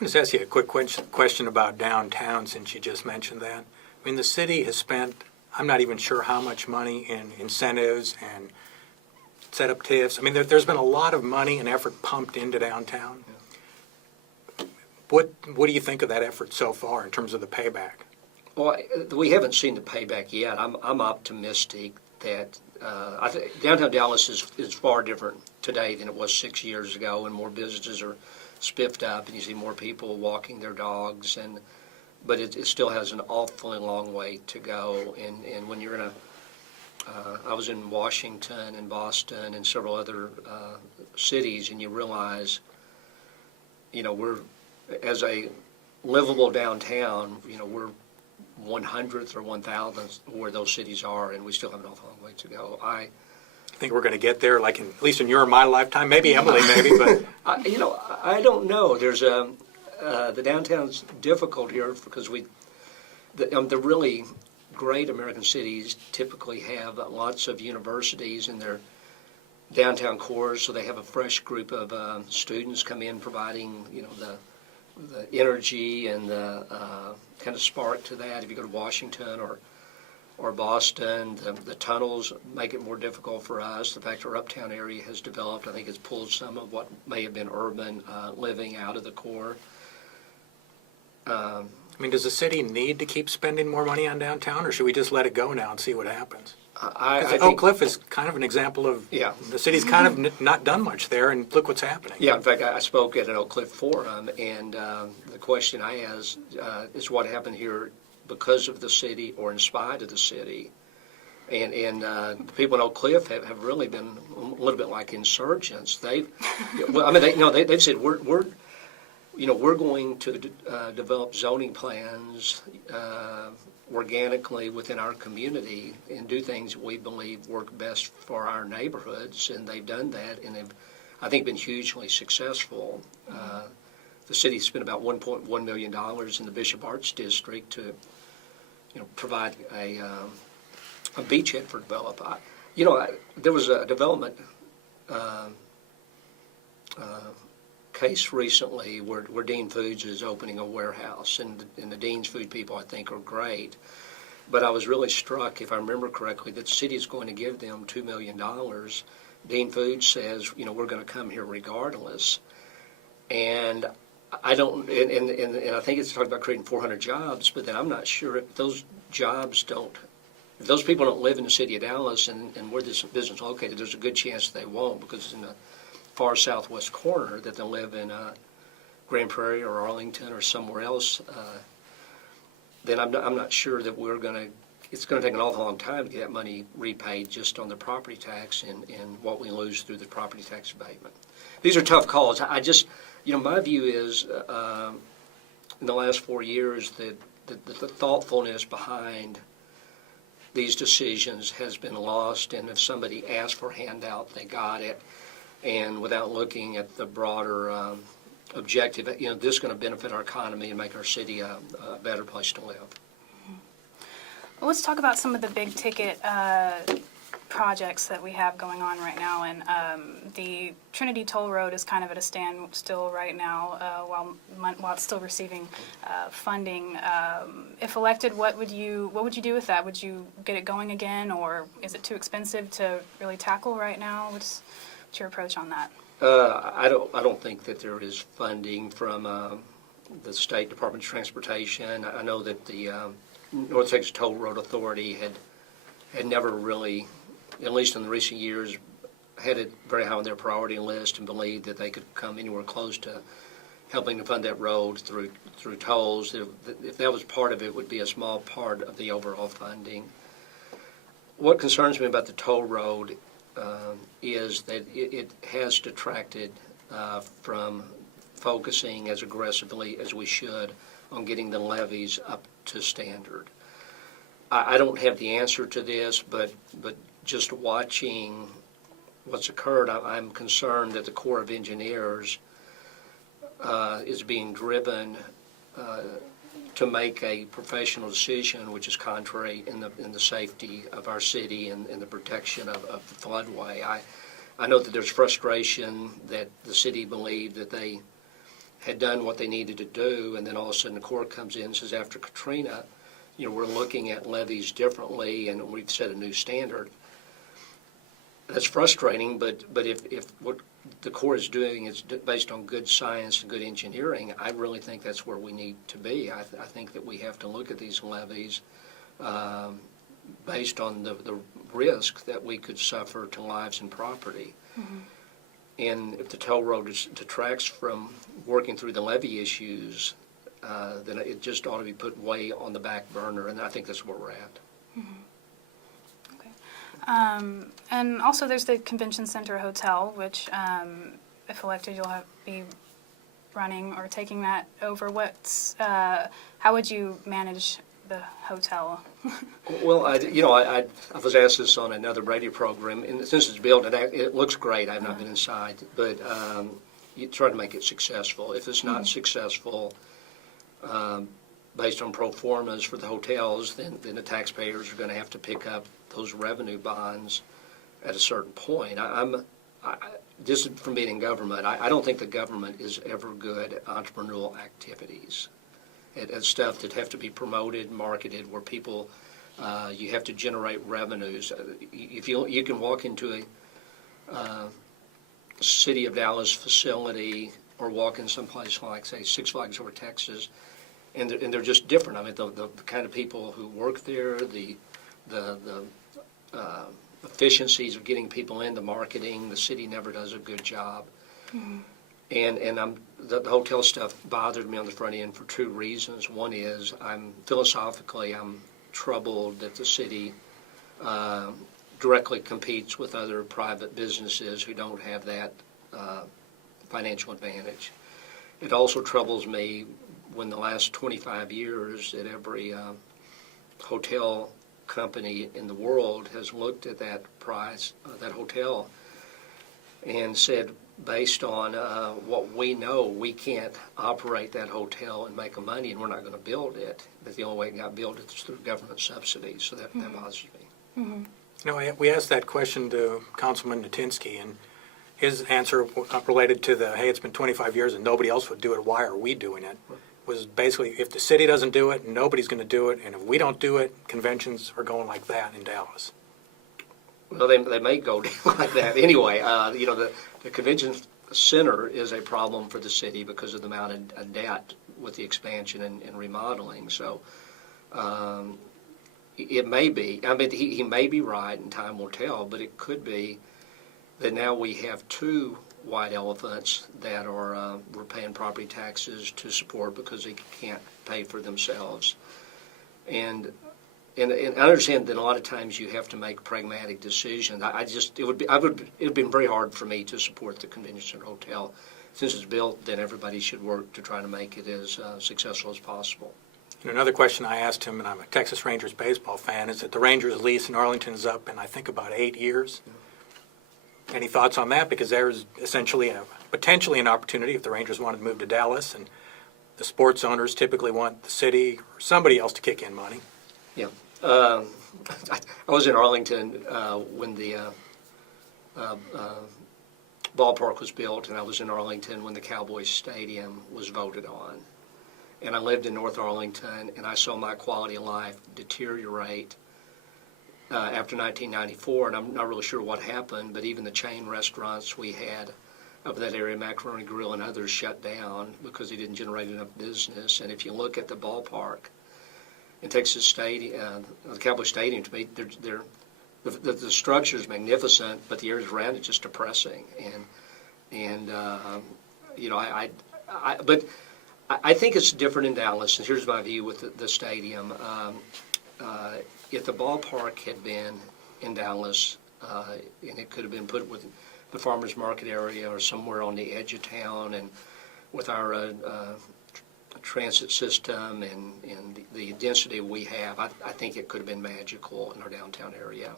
I'll just ask you a quick question about downtown, since you just mentioned that. I mean, the city has spent, I'm not even sure how much money in incentives and set up TIFs. I mean, there's been a lot of money and effort pumped into downtown. What do you think of that effort so far in terms of the payback? Well, we haven't seen the payback yet. I'm optimistic that I think downtown Dallas is far different today than it was 6 years ago, and more businesses are spiffed up, and you see more people walking their dogs. But it still has an awfully long way to go. And when you're in I was in Washington and Boston and several other cities, and you realize, we're, as a livable downtown, we're 100th or 1,000th where those cities are, and we still have an awful long way to go. I think we're going to get there, like at least in your and my lifetime. Maybe Emily, maybe, but I don't know. There's the downtown's difficult here because the really great American cities typically have lots of universities in their downtown cores, so they have a fresh group of students come in providing the energy and the kind of spark to that. If you go to Washington or Boston, the tunnels make it more difficult for us. The fact our uptown area has developed, I think, has pulled some of what may have been urban living out of the core. I mean, does the city need to keep spending more money on downtown, or should we just let it go now and see what happens? I think Oak Cliff is kind of an example of the city's kind of not done much there, and look what's happening. Yeah, in fact, I spoke at an Oak Cliff forum, and the question I asked is what happened here because of the city or in spite of the city. And the people in Oak Cliff have really been a little bit like insurgents. They've said we're going to develop zoning plans organically within our community and do things we believe work best for our neighborhoods, and they've done that, and they've, I think, been hugely successful. The city spent about $1.1 million in the Bishop Arts District to, provide a beachhead for development. There was a development case recently where Dean Foods is opening a warehouse, and the Dean's Food people, I think, are great. But I was really struck, if I remember correctly, that the city is going to give them $2 million. Dean Foods says, we're going to come here regardless. And I don't, and I think it's talking about creating 400 jobs, but then I'm not sure if those jobs if those people don't live in the city of Dallas and where this business is located, there's a good chance they won't, because it's in the far southwest corner, that they'll live in Grand Prairie or Arlington or somewhere else. Then I'm not sure that it's going to take an awful long time to get that money repaid just on the property tax and what we lose through the property tax abatement. These are tough calls. I just, my view is in the last 4 years that the thoughtfulness behind these decisions has been lost, and if somebody asked for a handout, they got it. And without looking at the broader objective, this is going to benefit our economy and make our city a better place to live. Well, let's talk about some of the big ticket projects that we have going on right now. And the Trinity Toll Road is kind of at a standstill right now while it's still receiving funding. If elected, what would you do with that? Would you get it going again, or is it too expensive to really tackle right now? What's your approach on that? I don't think that there is funding from the State Department of Transportation. I know that the North Texas Toll Road Authority had never really, at least in the recent years, had it very high on their priority list and believed that they could come anywhere close to helping to fund that road through tolls. If that was part of it, would be a small part of the overall funding. What concerns me about the toll road is that it has detracted from focusing as aggressively as we should on getting the levees up to standard. I don't have the answer to this, but just watching what's occurred, I'm concerned that the Corps of Engineers is being driven to make a professional decision which is contrary in the safety of our city and the protection of the floodway. I know that there's frustration that the city believed that they had done what they needed to do, and then all of a sudden the Corps comes in and says, after Katrina, we're looking at levies differently, and we've set a new standard. That's frustrating, but if what the Corps is doing is based on good science and good engineering, I really think that's where we need to be. I think that we have to look at these levies based on the risk that we could suffer to lives and property. Mm-hmm. And if the toll road detracts from working through the levy issues, then it just ought to be put way on the back burner, and I think that's where we're at. Mm-hmm. Okay. And also there's the Convention Center Hotel, which, if elected, you'll be running or taking that over. How would you manage the hotel? Well, I was asked this on another radio program, and since it's built, it looks great. I've not been inside, but you try to make it successful. If it's not successful, based on pro formas for the hotels, then the taxpayers are going to have to pick up those revenue bonds at a certain point. Just from being in government, I don't think the government is ever good at entrepreneurial activities. At stuff that have to be promoted, marketed, where people, you have to generate revenues. If you can walk into a City of Dallas facility or walk in someplace like, say, Six Flags over Texas, and they're just different. I mean, the kind of people who work there, the efficiencies of getting people into marketing, the city never does a good job. Mm-hmm. And the hotel stuff bothered me on the front end for two reasons. One is I'm troubled that the city directly competes with other private businesses who don't have that financial advantage. It also troubles me when the last 25 years that every hotel company in the world has looked at that price, that hotel, and said, based on what we know, we can't operate that hotel and make a money, and we're not going to build it. That the only way it got built is through government subsidies, so that bothers me. Mm-hmm. We asked that question to Councilman Natinsky, and his answer related to hey, it's been 25 years and nobody else would do it, why are we doing it? Was basically, if the city doesn't do it, nobody's going to do it, and if we don't do it, conventions are going like that in Dallas. Well, they may go down like that anyway. The convention center is a problem for the city because of the amount of debt with the expansion and remodeling. So it may be. I mean, he may be right, and time will tell. But it could be that now we have two white elephants that are we're paying property taxes to support because they can't pay for themselves. And I understand that a lot of times you have to make pragmatic decisions. It would be very hard for me to support the convention center hotel. Since it's built, then everybody should work to try to make it as successful as possible. And another question I asked him, and I'm a Texas Rangers baseball fan, is that the Rangers lease in Arlington is up in, I think, about 8 years. Any thoughts on that? Because there's essentially potentially an opportunity if the Rangers wanted to move to Dallas, and the sports owners typically want the city or somebody else to kick in money. Yeah. I was in Arlington when the ballpark was built, and I was in Arlington when the Cowboys Stadium was voted on. And I lived in North Arlington, and I saw my quality of life deteriorate after 1994, and I'm not really sure what happened, but even the chain restaurants we had of that area, Macaroni Grill and others, shut down because they didn't generate enough business. And if you look at the ballpark in Texas Stadium, the Cowboy Stadium, to me, the structure is magnificent, but the areas around it just depressing. But I think it's different in Dallas, and here's my view with the stadium. If the ballpark had been in Dallas, and it could have been put with the farmers market area or somewhere on the edge of town, and with our transit system and the density we have, I think it could have been magical in our downtown area.